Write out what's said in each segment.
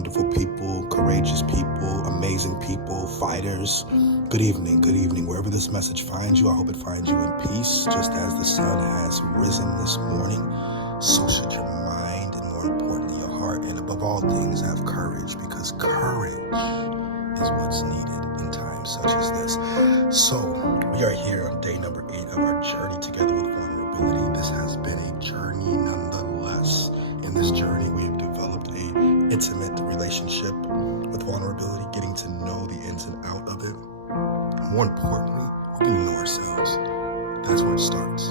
wonderful people, courageous people, amazing people, fighters. Good evening, wherever this message finds you. I hope it finds you in peace. Just as the sun has risen this morning, so should your mind, and more importantly, your heart. And above all things, have courage, because courage is what's needed in times such as this. So we are here on day number 8 of our journey together with vulnerability. This has been a journey nonetheless. In this journey, we have developed an intimate relationship with vulnerability, getting to know the ins and out of it. More importantly, we can know ourselves. That's where it starts.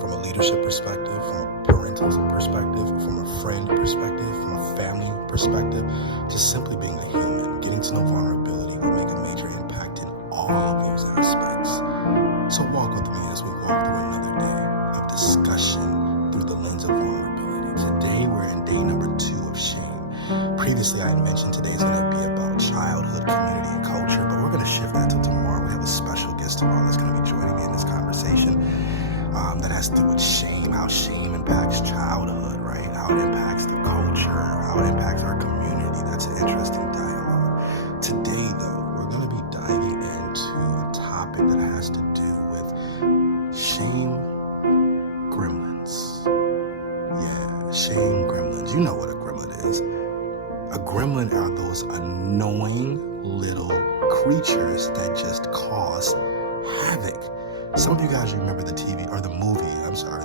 From a leadership perspective, from a parental perspective, from a friend perspective, from a family perspective, just simply being a human, getting to know vulnerability will make a major impact in all of those aspects. So walk with me as we walk through another day of discussion through the lens of vulnerability. Today we're in day number 2 of shame. Previously I had mentioned today is going to be about childhood, community, and culture, but we're going to shift that till tomorrow. We have a special guest tomorrow that's going to be joining me in this conversation that has to do with shame, how shame impacts childhood, right? How it impacts the culture, how it impacts our community. That's an interesting dialogue. Today, though, we're going to be diving into a topic that has to do with shame gremlins. Yeah, shame gremlins. You know what a gremlin is. A gremlin are those annoying little creatures that just cause havoc. Some of you guys remember the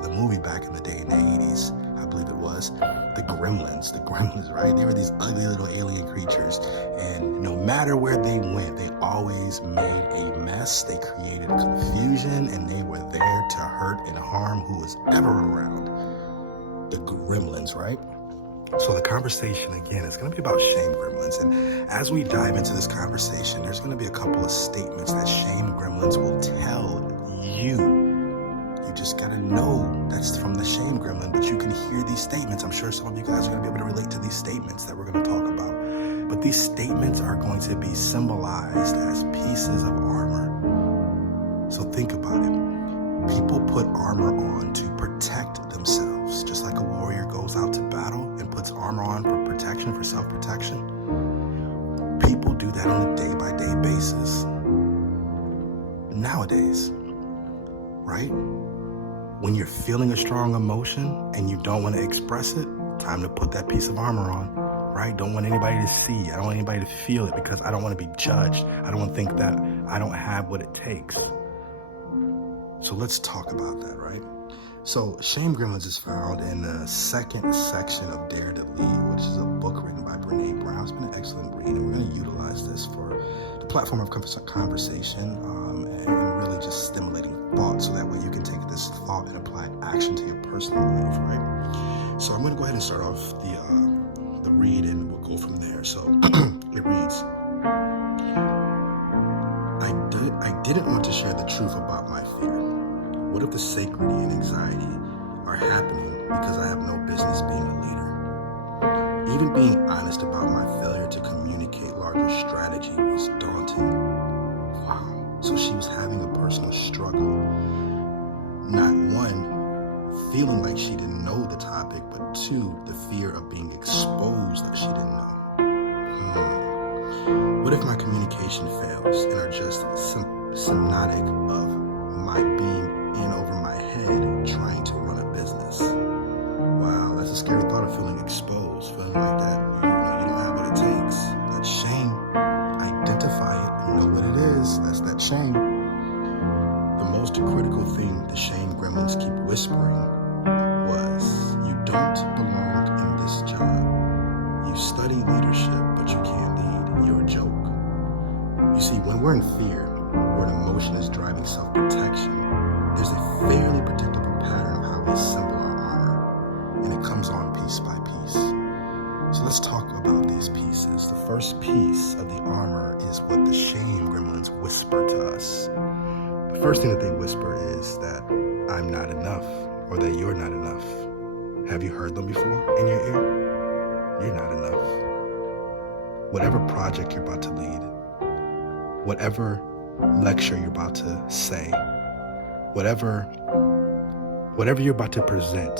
movie back in the day in the 80s, I believe it was, the Gremlins, right? They were these ugly little alien creatures, and no matter where they went, they always made a mess. They created confusion, and they were there to hurt and harm who was ever around. The Gremlins, right? So the conversation, again, is going to be about shame gremlins. And as we dive into this conversation, there's going to be a couple of statements that shame gremlins will tell you. You just got to know that's from the shame gremlin, but you can hear these statements. I'm sure some of you guys are going to be able to relate to these statements that we're going to talk about. But these statements are going to be symbolized as pieces of armor. So think about it. People put armor on to protect themselves, just like a warrior goes out to battle and puts armor on for protection, for self-protection. People do that on a day-by-day basis nowadays, right? When you're feeling a strong emotion and you don't want to express it, time to put that piece of armor on, right? Don't want anybody to see. I don't want anybody to feel it because I don't want to be judged. I don't want to think that I don't have what it takes. So let's talk about that, right? So Shame Gremlins is found in the second section of Dare to Lead, which is a book written by Brene Brown. It's been an excellent read, and we're going to utilize this for the platform of conversation and really just stimulating thought, so that way you can take this thought and apply action to your personal life, right? So I'm going to go ahead and start off the read, and we'll go from there. So it reads, I didn't want to share the truth about my fear. What if the sacredity and anxiety are happening because I have no business being a leader? Even being honest about my failure to communicate larger strategy was daunting. Wow. So she was having a personal struggle. Not one, feeling like she didn't know the topic, but 2, the fear of being exposed that she didn't know. What if my communication fails and are just symptomatic of my being in over my head trying to run a business? Wow, that's a scary thought of feeling exposed, feeling like that you don't have what it takes. That's shame. Identify it, know what it is. That's that shame. The most critical thing the shame gremlins keep whispering was, you don't belong in this job. You study leadership, but you can't lead. You're a joke. You see, when we're in fear, where an emotion is driving self-protection, there's a fairly predictable pattern of how we assemble our armor, and it comes on piece by piece. So let's talk about these pieces. The first piece of the armor is what the shame gremlins whisper to us. The first thing that they whisper is that I'm not enough, or that you're not enough. Have you heard them before in your ear? You're not enough. Whatever project you're about to lead, whatever lecture you're about to say, whatever you're about to present,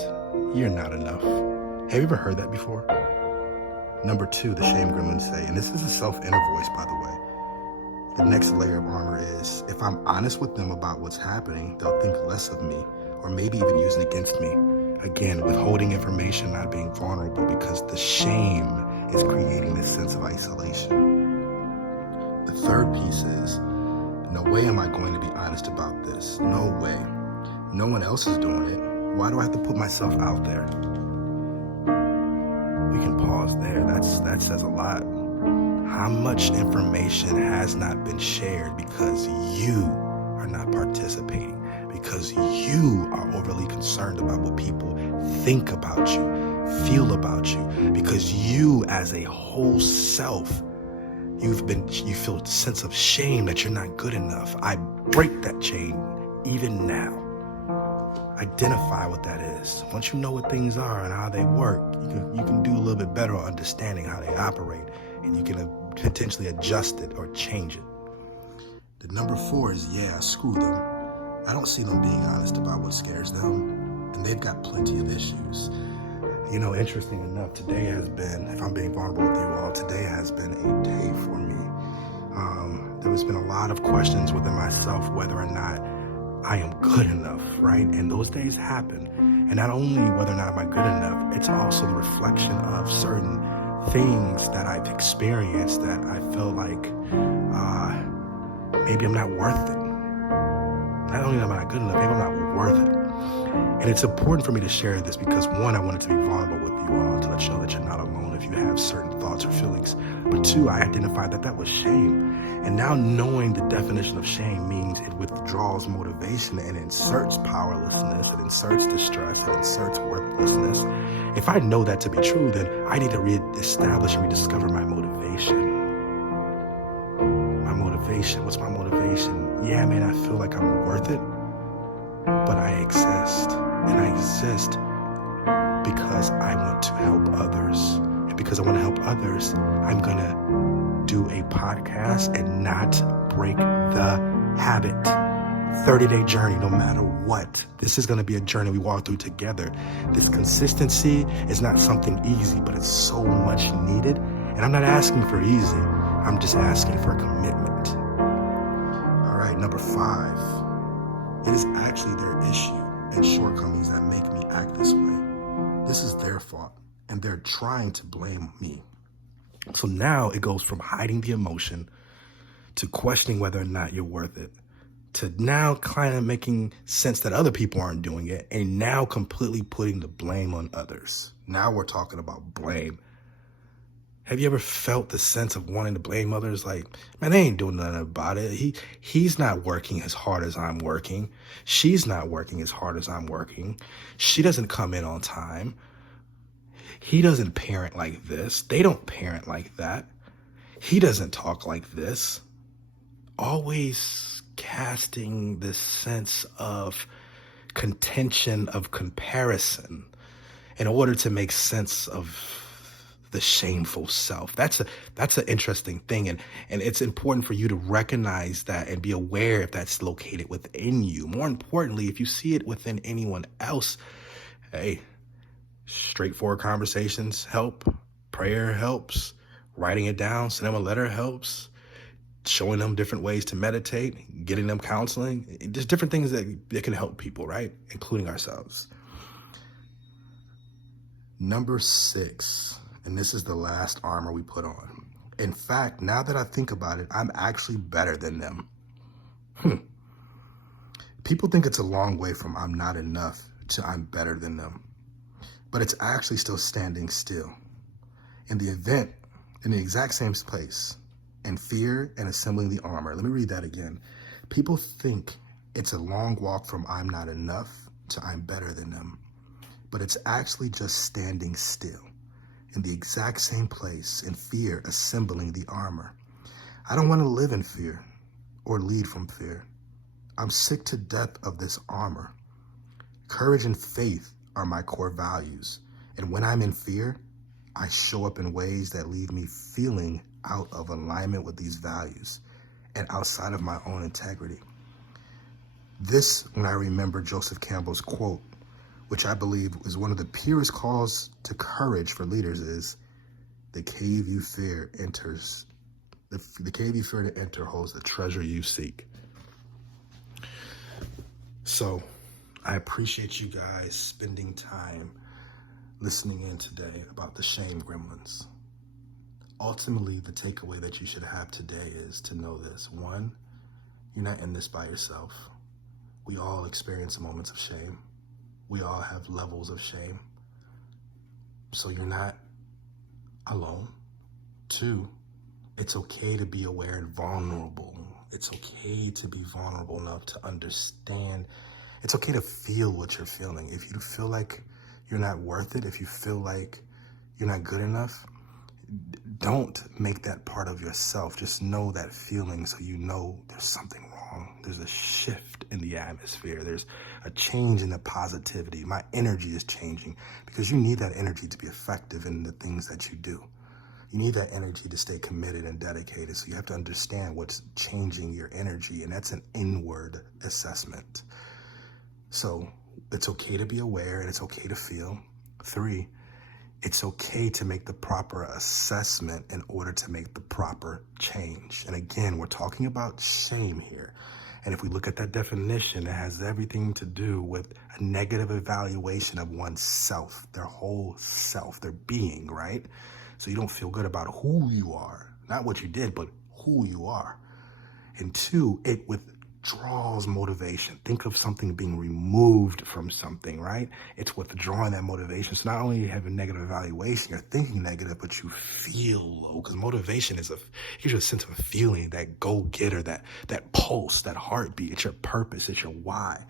you're not enough. Have you ever heard that before? Number 2, the shame gremlins say, and this is a self-inner voice, by the way. The next layer of armor is, if I'm honest with them about what's happening, they'll think less of me, or maybe even use it against me. Again, withholding information, not being vulnerable, because the shame is creating this sense of isolation. The third piece is, no way am I going to be honest about this. No way. No one else is doing it. Why do I have to put myself out there? We can pause there. That says a lot. How much information has not been shared because you are not participating, because you are overly concerned about what people think about you, feel about you, because you as a whole self, you feel a sense of shame that you're not good enough. I break that chain even now. Identify what that is. Once you know what things are and how they work, you can do a little bit better on understanding how they operate, and you can potentially adjust it or change it. The number 4 is, screw them. I don't see them being honest about what scares them, and they've got plenty of issues. Interesting enough, today has been, if I'm being vulnerable with you all, today has been a day for me. There's been a lot of questions within myself whether or not I am good enough, right? And those days happen. And not only whether or not am I good enough, it's also the reflection of certain things that I've experienced that I feel like maybe I'm not worth it. Not only am I not good enough, maybe I'm not worth it. And it's important for me to share this because, 1, I wanted to be vulnerable with you all to let you know that you're not alone if you have certain thoughts or feelings. But 2, I identified that was shame. And now knowing the definition of shame means it withdraws motivation and inserts powerlessness, it inserts distress, it inserts worthlessness. If I know that to be true, then I need to reestablish and rediscover my motivation. My motivation, what's my motivation? Yeah, I may not feel like I'm worth it, but I exist. And I exist because I want to help others. And because I want to help others, I'm going to do a podcast and not break the habit. 30-day journey, no matter what. This is going to be a journey we walk through together. This consistency is not something easy, but it's so much needed. And I'm not asking for easy. I'm just asking for a commitment. All right, number 5. It is actually their issue and shortcomings that make me act this way. This is their fault, and they're trying to blame me. So now it goes from hiding the emotion to questioning whether or not you're worth it, to now kind of making sense that other people aren't doing it, and now completely putting the blame on others. Now we're talking about blame. Have you ever felt the sense of wanting to blame others? Like, man, they ain't doing nothing about it. He's not working as hard as I'm working. She's not working as hard as I'm working. She doesn't come in on time. He doesn't parent like this. They don't parent like that. He doesn't talk like this. Always casting this sense of contention, of comparison, in order to make sense of the shameful self. That's an interesting thing. And it's important for you to recognize that and be aware if that's located within you. More importantly, if you see it within anyone else, hey, straightforward conversations help. Prayer helps. Writing it down, sending them a letter helps. Showing them different ways to meditate, getting them counseling. There's different things that can help people, right? Including ourselves. Number 6, and this is the last armor we put on. In fact, now that I think about it, I'm actually better than them. People think it's a long way from I'm not enough to I'm better than them. But it's actually still standing still. In the exact same place, in fear and assembling the armor. Let me read that again. People think it's a long walk from I'm not enough to I'm better than them. But it's actually just standing still in the exact same place, in fear, assembling the armor. I don't want to live in fear or lead from fear. I'm sick to death of this armor. Courage and faith are my core values. And when I'm in fear, I show up in ways that leave me feeling out of alignment with these values and outside of my own integrity. This, when I remember Joseph Campbell's quote, which I believe is one of the purest calls to courage for leaders, is, The cave you fear enters. The cave you fear to enter holds the treasure you seek. So I appreciate you guys spending time listening in today about the shame gremlins. Ultimately, the takeaway that you should have today is to know this. One, you're not in this by yourself. We all experience moments of shame. We all have levels of shame. So you're not alone. Two, it's okay to be aware and vulnerable. It's okay to be vulnerable enough to understand. It's okay to feel what you're feeling. If you feel like you're not worth it, if you feel like you're not good enough, don't make that part of yourself. Just know that feeling so you know there's something wrong. There's a shift in the atmosphere. There's a change in the positivity. My energy is changing because you need that energy to be effective in the things that you do. You need that energy to stay committed and dedicated. So you have to understand what's changing your energy, and that's an inward assessment. So it's okay to be aware and it's okay to feel. Three, it's okay to make the proper assessment in order to make the proper change. And again, we're talking about shame here. And if we look at that definition, it has everything to do with a negative evaluation of oneself, their whole self, their being, right? So you don't feel good about who you are, not what you did, but who you are. And two, it withdraws motivation. Think of something being removed from something, right? It's withdrawing that motivation. So not only you have a negative evaluation, you're thinking negative, but you feel low, because motivation gives you a sense of a feeling, that go-getter, that pulse, that heartbeat. It's your purpose, it's your why.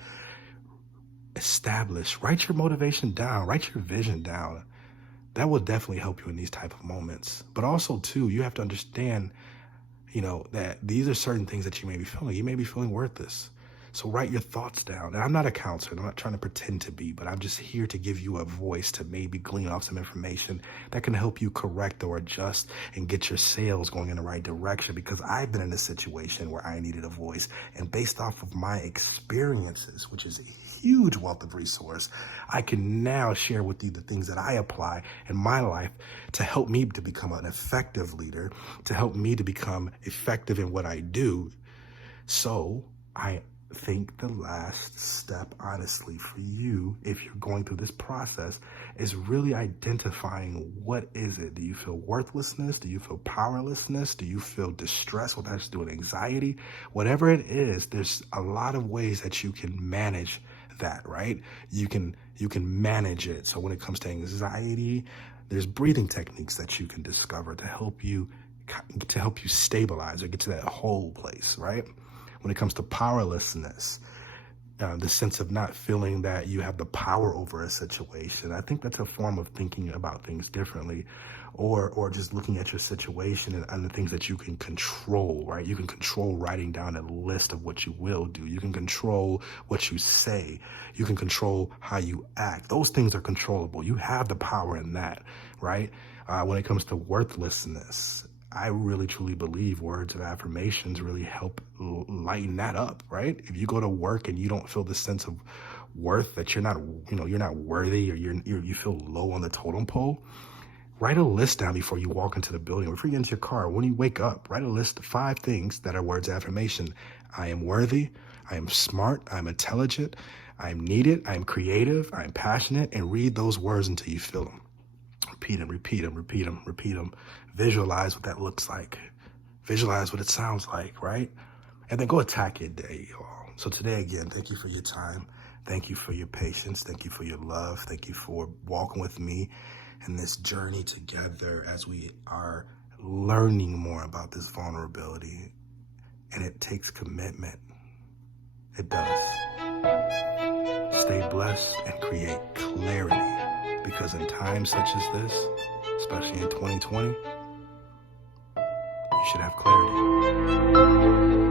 Write your motivation down, write your vision down. That will definitely help you in these type of moments. But also, too, you have to understand, that these are certain things that you may be feeling. You may be feeling worthless. So write your thoughts down. And I'm not a counselor. I'm not trying to pretend to be, but I'm just here to give you a voice to maybe glean off some information that can help you correct or adjust and get your sales going in the right direction. Because I've been in a situation where I needed a voice, and based off of my experiences, which is a huge wealth of resource, I can now share with you the things that I apply in my life to help me to become an effective leader, to help me to become effective in what I do. So I think the last step, honestly, for you, if you're going through this process, is really identifying what is it. Do you feel worthlessness? Do you feel powerlessness? Do you feel distress? What has to do with anxiety? Whatever it is, there's a lot of ways that you can manage that, right? You can manage it. So when it comes to anxiety, there's breathing techniques that you can discover to help you stabilize or get to that whole place, right? When it comes to powerlessness, the sense of not feeling that you have the power over a situation, I think that's a form of thinking about things differently, or just looking at your situation and the things that you can control, right? You can control writing down a list of what you will do. You can control what you say. You can control how you act. Those things are controllable. You have the power in that, right? When it comes to worthlessness, I really truly believe words of affirmations really help lighten that up, right? If you go to work and you don't feel the sense of worth, that you're not worthy, or you feel low on the totem pole, write a list down before you walk into the building, or before you get into your car. When you wake up, write a list of 5 things that are words of affirmation. I am worthy. I am smart. I'm intelligent. I'm needed. I'm creative. I'm passionate. And read those words until you feel them. Repeat them, repeat them, repeat them, repeat them. Visualize what that looks like. Visualize what it sounds like, right? And then go attack your day, y'all. So today, again, thank you for your time. Thank you for your patience. Thank you for your love. Thank you for walking with me in this journey together as we are learning more about this vulnerability. And it takes commitment. It does. Stay blessed and create clarity. Because in times such as this, especially in 2020, you should have clarity.